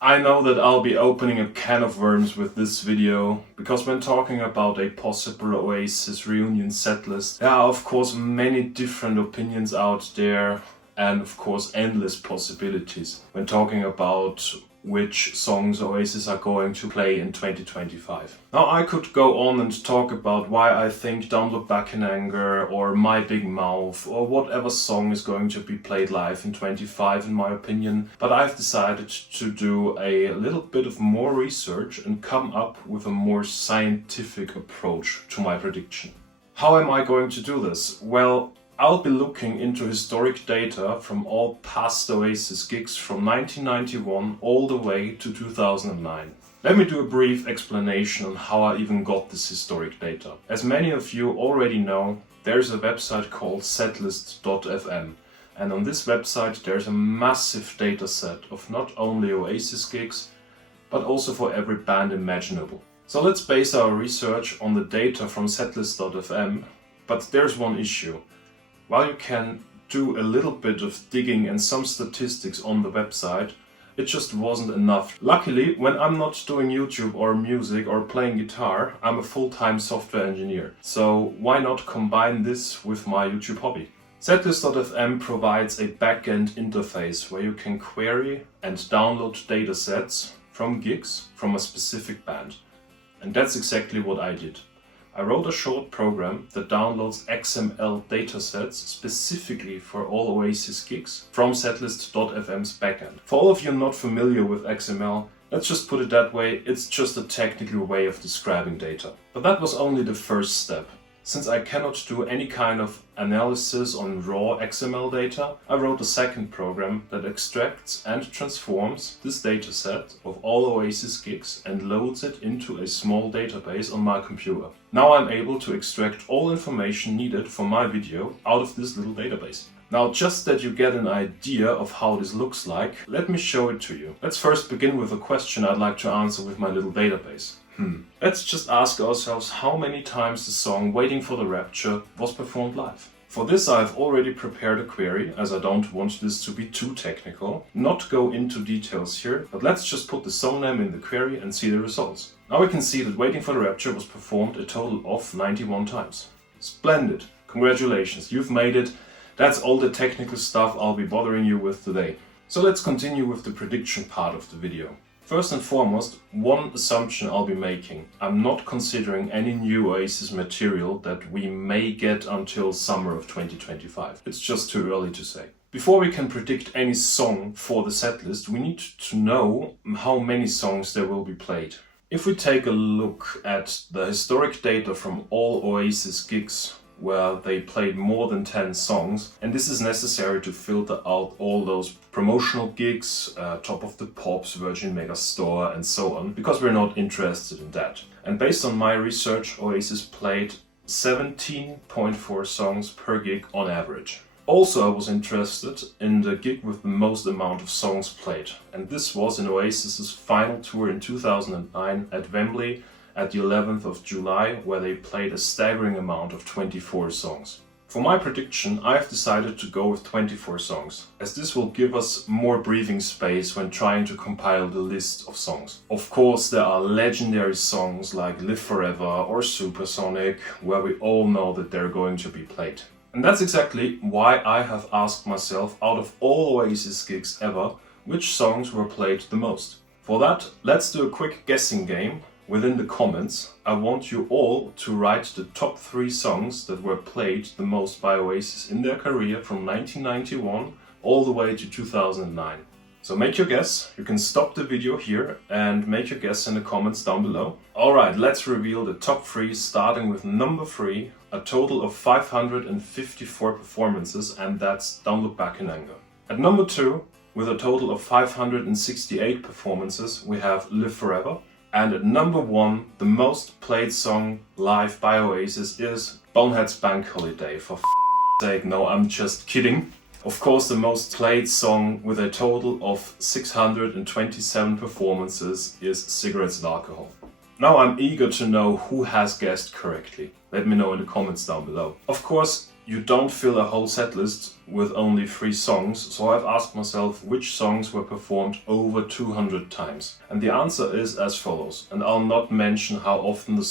I know that I'll be opening a can of worms with this video, because when talking about a possible Oasis reunion setlist, there are of course many different opinions out there and of course endless possibilities when talking about which songs Oasis are going to play in 2025. Now I could go on and talk about why I think Don't Look Back in Anger or My Big Mouth or whatever song is going to be played live in 25 in my opinion, but I've decided to do a little bit of more research and come up with a more scientific approach to my prediction. How am I going to do this? Well, I'll be looking into historic data from all past Oasis gigs from 1991 all the way to 2009. Let me do a brief explanation on how I even got this historic data. As many of you already know, there's a website called Setlist.fm, and on this website there's a massive data set of not only Oasis gigs, but also for every band imaginable. So let's base our research on the data from Setlist.fm, but there's one issue. While you can do a little bit of digging and some statistics on the website, it just wasn't enough. Luckily, when I'm not doing YouTube or music or playing guitar, I'm a full-time software engineer. So why not combine this with my YouTube hobby? Setlist.fm provides a backend interface where you can query and download datasets from gigs from a specific band. And that's exactly what I did. I wrote a short program that downloads XML datasets specifically for all Oasis gigs from Setlist.fm's backend. For all of you not familiar with XML, let's just put it that way, it's just a technical way of describing data. But that was only the first step. Since I cannot do any kind of analysis on raw XML data, I wrote a second program that extracts and transforms this dataset of all Oasis gigs and loads it into a small database on my computer. Now I'm able to extract all information needed for my video out of this little database. Now, just that you get an idea of how this looks like, let me show it to you. Let's first begin with a question I'd like to answer with my little database. Let's just ask ourselves how many times the song Waiting for the Rapture was performed live. For this I've already prepared a query, as I don't want this to be too technical. Not go into details here, but let's just put the song name in the query and see the results. Now we can see that Waiting for the Rapture was performed a total of 91 times. Splendid! Congratulations, you've made it. That's all the technical stuff I'll be bothering you with today. So let's continue with the prediction part of the video. First and foremost, one assumption I'll be making. I'm not considering any new Oasis material that we may get until summer of 2025. It's just too early to say. Before we can predict any song for the setlist, we need to know how many songs there will be played. If we take a look at the historic data from all Oasis gigs, where they played more than 10 songs, and this is necessary to filter out all those promotional gigs, Top of the Pops, Virgin Megastore and so on, because we're not interested in that. And based on my research, Oasis played 17.4 songs per gig on average. Also, I was interested in the gig with the most amount of songs played, and this was in Oasis's final tour in 2009 at Wembley at the 11th of July, where they played a staggering amount of 24 songs. For my prediction, I've decided to go with 24 songs, as this will give us more breathing space when trying to compile the list of songs. Of course, there are legendary songs like Live Forever or Supersonic, where we all know that they're going to be played. And that's exactly why I have asked myself, out of all Oasis gigs ever, which songs were played the most. For that, let's do a quick guessing game. Within the comments, I want you all to write the top 3 songs that were played the most by Oasis in their career from 1991 all the way to 2009. So make your guess, you can stop the video here and make your guess in the comments down below. Alright, let's reveal the top 3, starting with number 3, a total of 554 performances, and that's Don't Look Back in Anger. At number 2, with a total of 568 performances, we have Live Forever. And at number 1, the most played song live by Oasis is Bonehead's Bank Holiday. For sake, no, I'm just kidding. Of course, the most played song with a total of 627 performances is Cigarettes and Alcohol. Now I'm eager to know who has guessed correctly. Let me know in the comments down below. Of course, you don't fill a whole set list with only 3 songs, so I've asked myself which songs were performed over 200 times. And the answer is as follows. And I'll not mention how often the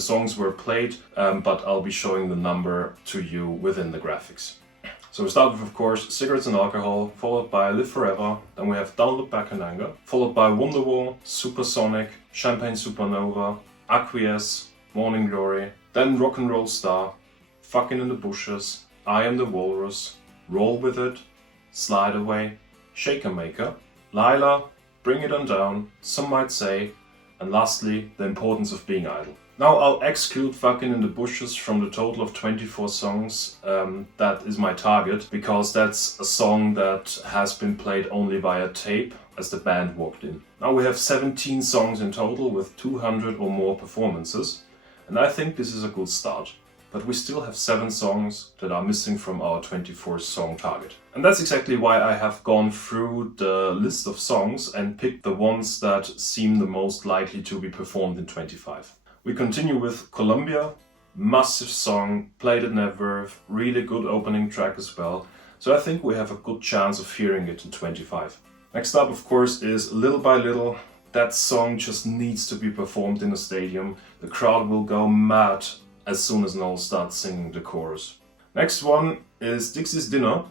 songs were played, but I'll be showing the number to you within the graphics. So we start with, of course, Cigarettes and Alcohol, followed by Live Forever, then we have Don't Look Back in Anger, followed by Wonderwall, Supersonic, Champagne Supernova, Acquiesce, Morning Glory, then Rock and Roll Star, Fucking in the Bushes, I Am the Walrus, Roll With It, Slide Away, Shaker Maker, Lila, Bring It On Down, Some Might Say, and lastly, The Importance of Being Idle. Now I'll exclude Fucking in the Bushes from the total of 24 songs that is my target, because that's a song that has been played only via tape as the band walked in. Now we have 17 songs in total with 200 or more performances, and I think this is a good start. But we still have 7 songs that are missing from our 24 song target. And that's exactly why I have gone through the list of songs and picked the ones that seem the most likely to be performed in 25. We continue with Columbia, massive song, played at Networth, really good opening track as well. So I think we have a good chance of hearing it in 25. Next up, of course, is Little by Little. That song just needs to be performed in a stadium. The crowd will go mad as soon as Noel starts singing the chorus. Next one is Dixie's Dinner.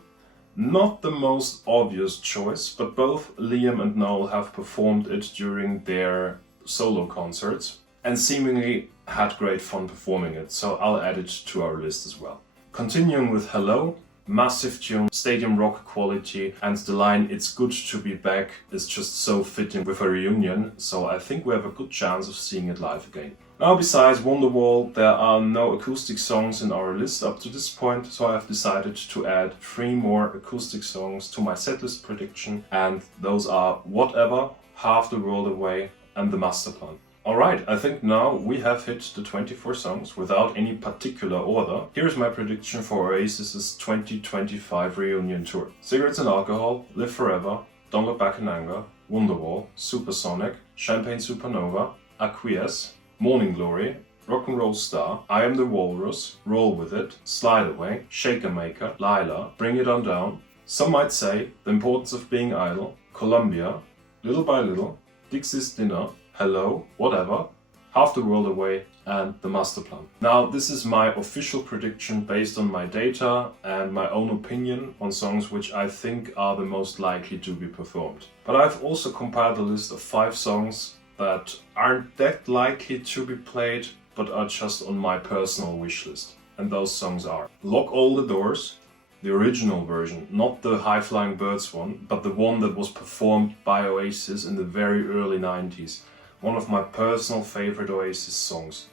Not the most obvious choice, but both Liam and Noel have performed it during their solo concerts and seemingly had great fun performing it, so I'll add it to our list as well. Continuing with Hello, massive tune, stadium rock quality, and the line "It's good to be back" is just so fitting with a reunion, so I think we have a good chance of seeing it live again. Now, besides Wonderwall, there are no acoustic songs in our list up to this point, so I have decided to add 3 more acoustic songs to my setlist prediction, and those are Whatever, Half the World Away, and The Master Plan. Alright, I think now we have hit the 24 songs without any particular order. Here's my prediction for Oasis's 2025 reunion tour. Cigarettes and Alcohol, Live Forever, Don't Look Back in Anger, Wonderwall, Supersonic, Champagne Supernova, Acquiesce, Morning Glory, Rock and Roll Star, I Am the Walrus, Roll With It, Slide Away, Shaker Maker, Lila, Bring It On Down, Some Might Say, The Importance of Being Idle, Columbia, Little by Little, Dixie's Dinner, Hello, Whatever, Half the World Away, and The Master Plan. Now, this is my official prediction based on my data and my own opinion on songs which I think are the most likely to be performed. But I've also compiled a list of 5 songs that aren't that likely to be played, but are just on my personal wish list. And those songs are Lock All the Doors, the original version, not the High Flying Birds one, but the one that was performed by Oasis in the very early 90s. One of my personal favorite Oasis songs.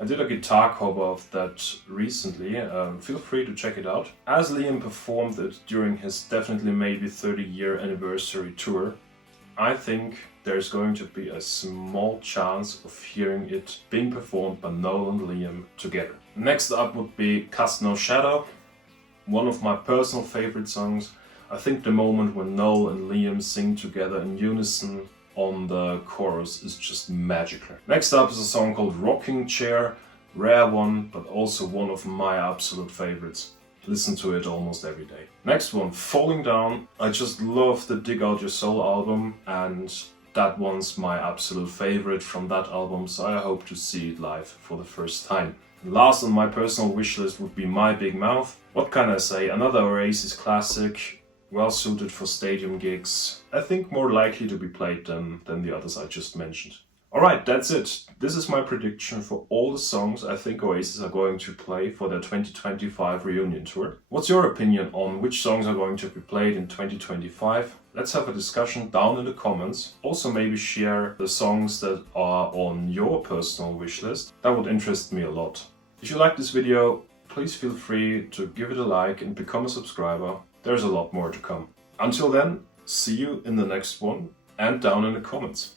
I did a guitar cover of that recently, feel free to check it out. As Liam performed it during his definitely maybe 30-year anniversary tour, I think there's going to be a small chance of hearing it being performed by Noel and Liam together. Next up would be Cast No Shadow, one of my personal favorite songs. I think the moment when Noel and Liam sing together in unison on the chorus is just magical. Next up is a song called Rocking Chair, rare one, but also one of my absolute favorites. Listen to it almost every day. Next one, Falling Down. I just love the Dig Out Your Soul album, and that one's my absolute favorite from that album, so I hope to see it live for the first time. Last on my personal wish list would be My Big Mouth. What can I say? Another Oasis classic, well suited for stadium gigs. I think more likely to be played than the others I just mentioned. Alright, that's it. This is my prediction for all the songs I think Oasis are going to play for their 2025 reunion tour. What's your opinion on which songs are going to be played in 2025? Let's have a discussion down in the comments. Also maybe share the songs that are on your personal wish list. That would interest me a lot. If you like this video, please feel free to give it a like and become a subscriber. There's a lot more to come. Until then, see you in the next one and down in the comments.